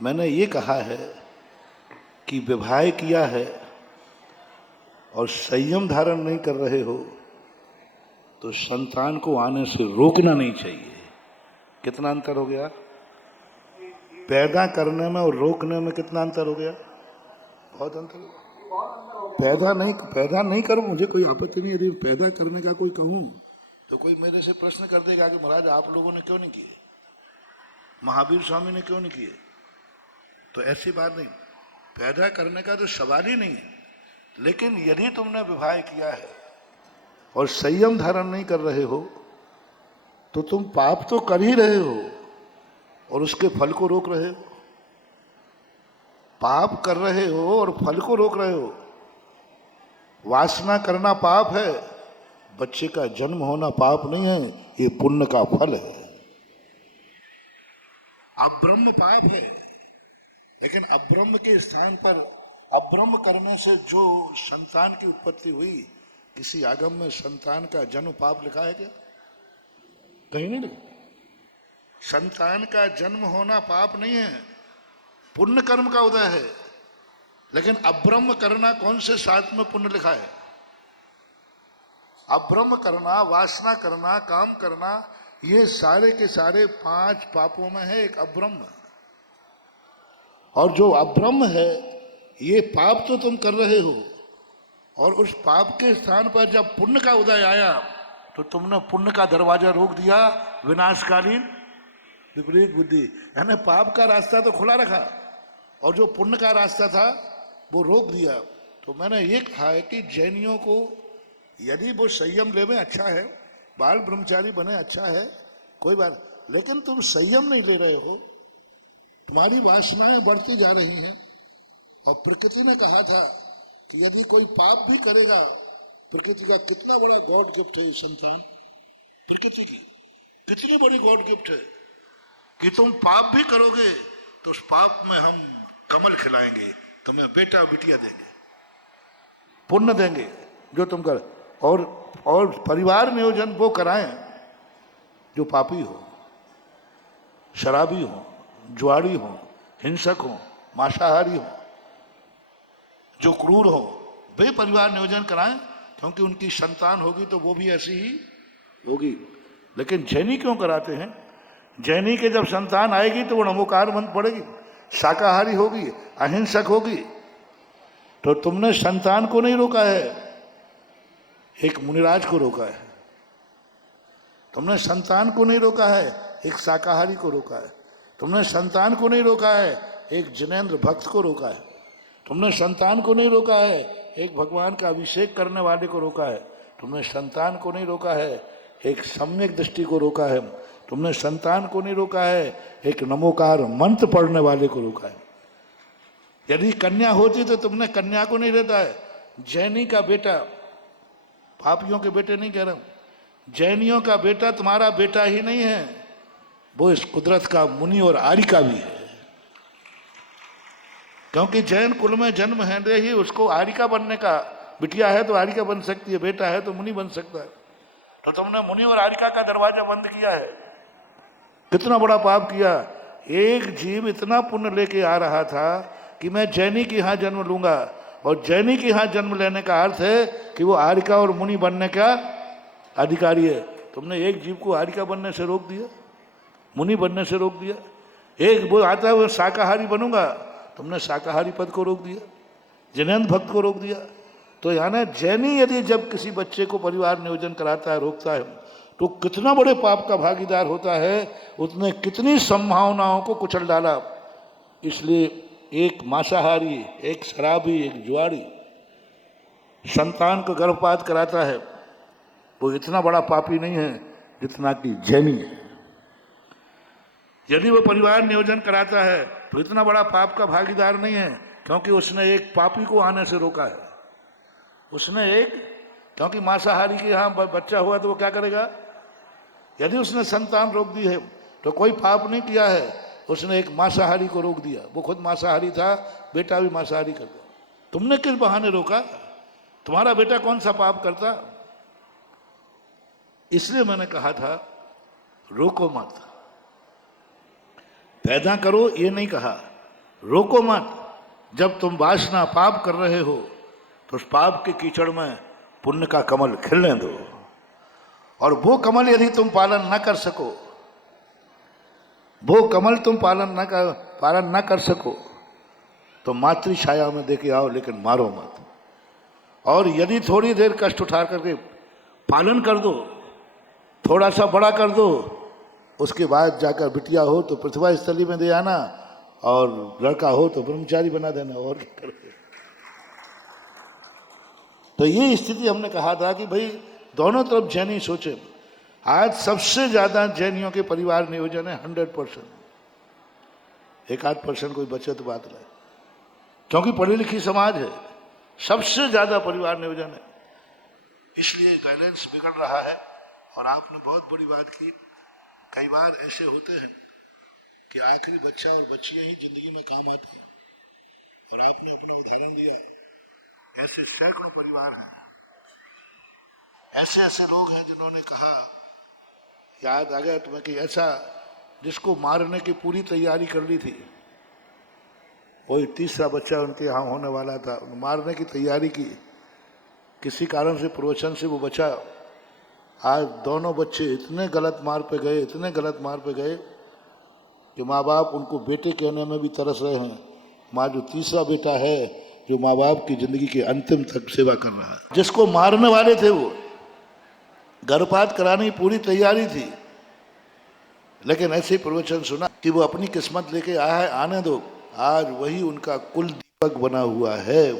मैंने ये कहा है कि विवाह किया है और संयम धारण नहीं कर रहे हो तो संतान को आने से रोकना नहीं चाहिए। कितना अंतर हो गया? पैदा करने में और रोकने में कितना अंतर हो गया? बहुत अंतर हो गया। पैदा नहीं करो, मुझे कोई आपत्ति नहीं। यदि पैदा करने का कोई कहूँ तो कोई मेरे से प्रश्न कर देगा कि महाराज आप लोगों ने क्यों नहीं किए, महावीर स्वामी ने क्यों नहीं किए। तो ऐसी बात नहीं, पैदा करने का तो सवाल ही नहीं है। लेकिन यदि तुमने विवाह किया है और संयम धारण नहीं कर रहे हो तो तुम पाप तो कर ही रहे हो और उसके फल को रोक रहे हो। पाप कर रहे हो और फल को रोक रहे हो। वासना करना पाप है, बच्चे का जन्म होना पाप नहीं है, ये पुण्य का फल है। अब्रह्म पाप है, लेकिन अब्रह्म के स्थान पर अब्रह्म करने से जो संतान की उत्पत्ति हुई, किसी आगम में संतान का जन्म पाप लिखा है क्या? कहीं नहीं लिखा। संतान का जन्म होना पाप नहीं है, पुण्य कर्म का उदय है। लेकिन अब्रह्म करना कौन से शास्त्र में पुण्य लिखा है? अब्रह्म करना, वासना करना, काम करना, ये सारे के सारे 5 पापों में है एक अब्रह्म। और जो अब्रह्म है, ये पाप तो तुम कर रहे हो और उस पाप के स्थान पर जब पुण्य का उदय आया तो तुमने पुण्य का दरवाजा रोक दिया। विनाशकालीन विपरीत बुद्धि, यानी पाप का रास्ता तो खुला रखा और जो पुण्य का रास्ता था वो रोक दिया। तो मैंने ये कहा है कि जैनियों को यदि वो संयम ले में अच्छा है, बाल ब्रह्मचारी बने अच्छा है, कोई बात, लेकिन तुम संयम नहीं ले रहे हो, तुम्हारी वासनाएं बढ़ती जा रही हैं। और प्रकृति ने कहा था कि यदि कोई पाप भी करेगा, प्रकृति का कितना बड़ा गॉड गिफ्ट है संतान, प्रकृति की कितनी बड़ी गॉड गिफ्ट है कि तुम पाप भी करोगे तो उस पाप में हम कमल खिलाएंगे, तुम्हें बेटा बिटिया देंगे, पुण्य देंगे जो तुम कर। और परिवार नियोजन वो कराएं जो पापी हो, शराबी हो, जुआरी हो, हिंसक हो, मांसाहारी हो, जो क्रूर हो, वे परिवार नियोजन कराएं, क्योंकि उनकी संतान होगी तो वो भी ऐसी ही होगी। लेकिन जैनी क्यों कराते हैं? जैनी के जब संतान आएगी तो वो नमोकार मंत्र पड़ेगी, शाकाहारी होगी, अहिंसक होगी। तो तुमने संतान को नहीं रोका है, एक मुनिराज को रोका है। तुमने संतान को नहीं रोका है, एक शाकाहारी को रोका है। तुमने संतान को नहीं रोका है, एक जिनेंद्र भक्त को रोका है। तुमने संतान को नहीं रोका है, एक भगवान का अभिषेक करने वाले को रोका है। तुमने संतान को नहीं रोका है, एक सम्यक दृष्टि को रोका है। तुमने संतान को नहीं रोका है, एक नमोकार मंत्र पढ़ने वाले को रोका है। यदि कन्या होती तो तुमने कन्या को नहीं रोका है। जैनी का बेटा, पापियों के बेटे नहीं कह रहा हूं, जैनियों का बेटा तुम्हारा बेटा ही नहीं है, वो इस कुदरत का मुनि और आर्य का भी है। क्योंकि जैन कुल में जन्म है दे ही उसको आर्यिका बनने का, बिटिया है तो आर्यिका बन सकती है, बेटा है तो मुनि बन सकता है। तो तुमने मुनि और आर्यिका का दरवाजा बंद किया है। कितना बड़ा पाप किया। एक जीव इतना पुण्य लेके आ रहा था कि मैं जैनी के यहाँ जन्म लूंगा, और जैनी के यहाँ जन्म लेने का अर्थ है कि वो आर्यिका और मुनि बनने का अधिकारी है। तुमने एक जीव को आर्यिका बनने से रोक दिया, मुनि बनने से रोक दिया। एक वो आता है वो शाकाहारी बनूंगा, तुमने शाकाहारी पद को रोक दिया, जिनेंद्र भक्त को रोक दिया। तो यानी जैनी यदि जब किसी बच्चे को परिवार नियोजन कराता है, रोकता है, तो कितना बड़े पाप का भागीदार होता है, उसने कितनी संभावनाओं को कुचल डाला। इसलिए एक मांसाहारी, एक शराबी, एक जुआरी संतान को गर्भपात कराता है, वो इतना बड़ा पापी नहीं है जितना कि जैनी है। यदि वो परिवार नियोजन कराता है तो इतना बड़ा पाप का भागीदार नहीं है, क्योंकि उसने एक पापी को आने से रोका है। उसने एक, क्योंकि मांसाहारी के यहाँ बच्चा हुआ तो वो क्या करेगा? यदि उसने संतान रोक दी है तो कोई पाप नहीं किया है, उसने एक मांसाहारी को रोक दिया। वो खुद मांसाहारी था, बेटा भी मांसाहारी कर दिया। तुमने किस बहाने रोका? तुम्हारा बेटा कौन सा पाप करता? इसलिए मैंने कहा था रोको मत, पैदा करो ये नहीं कहा, रोको मत। जब तुम वासना पाप कर रहे हो तो उस पाप के कीचड़ में पुण्य का कमल खिलने दो। और वो कमल यदि तुम पालन न कर सको, वो कमल तुम पालन न कर सको तो मातृ छाया में देके आओ, लेकिन मारो मत। और यदि थोड़ी देर कष्ट उठा करके पालन कर दो, थोड़ा सा बड़ा कर दो, उसके बाद जाकर बिटिया हो तो पृथ्वी स्थली में दे आना, और लड़का हो तो ब्रह्मचारी बना देना। और तो ये स्थिति हमने कहा था कि भाई दोनों तरफ जैनी सोचे। आज सबसे ज्यादा जैनियों के परिवार नियोजन है 100%। 1-8% कोई बचे तो बात रहे, क्योंकि पढ़ी लिखी समाज है, सबसे ज्यादा परिवार नियोजन है, इसलिए बैलेंस बिगड़ रहा है। और आपने बहुत बड़ी बात की, कई बार ऐसे होते हैं कि आखिरी बच्चा और बच्चियां ही जिंदगी में काम आती हैं, और आपने अपना उदाहरण दिया। ऐसे सैकड़ों परिवार हैं, ऐसे ऐसे लोग हैं जिन्होंने कहा, याद आ गया तुम्हें कि ऐसा जिसको मारने की पूरी तैयारी कर ली थी, वही तीसरा बच्चा उनके यहाँ होने वाला था, मारने की तैयारी की, किसी कारण से प्रवचन से वो बचा। आज दोनों बच्चे इतने गलत मार्ग पे गए, इतने गलत मार्ग पे गए कि माँ बाप उनको बेटे कहने में भी तरस रहे हैं। माँ जो तीसरा बेटा है, जो माँ बाप की जिंदगी के अंतिम तक सेवा कर रहा है, जिसको मारने वाले थे वो गर्भपात कराने की पूरी तैयारी थी, लेकिन ऐसे ही प्रवचन सुना कि वो अपनी किस्मत लेके आया है, आने दो। आज वही उनका कुल दीपक बना हुआ है।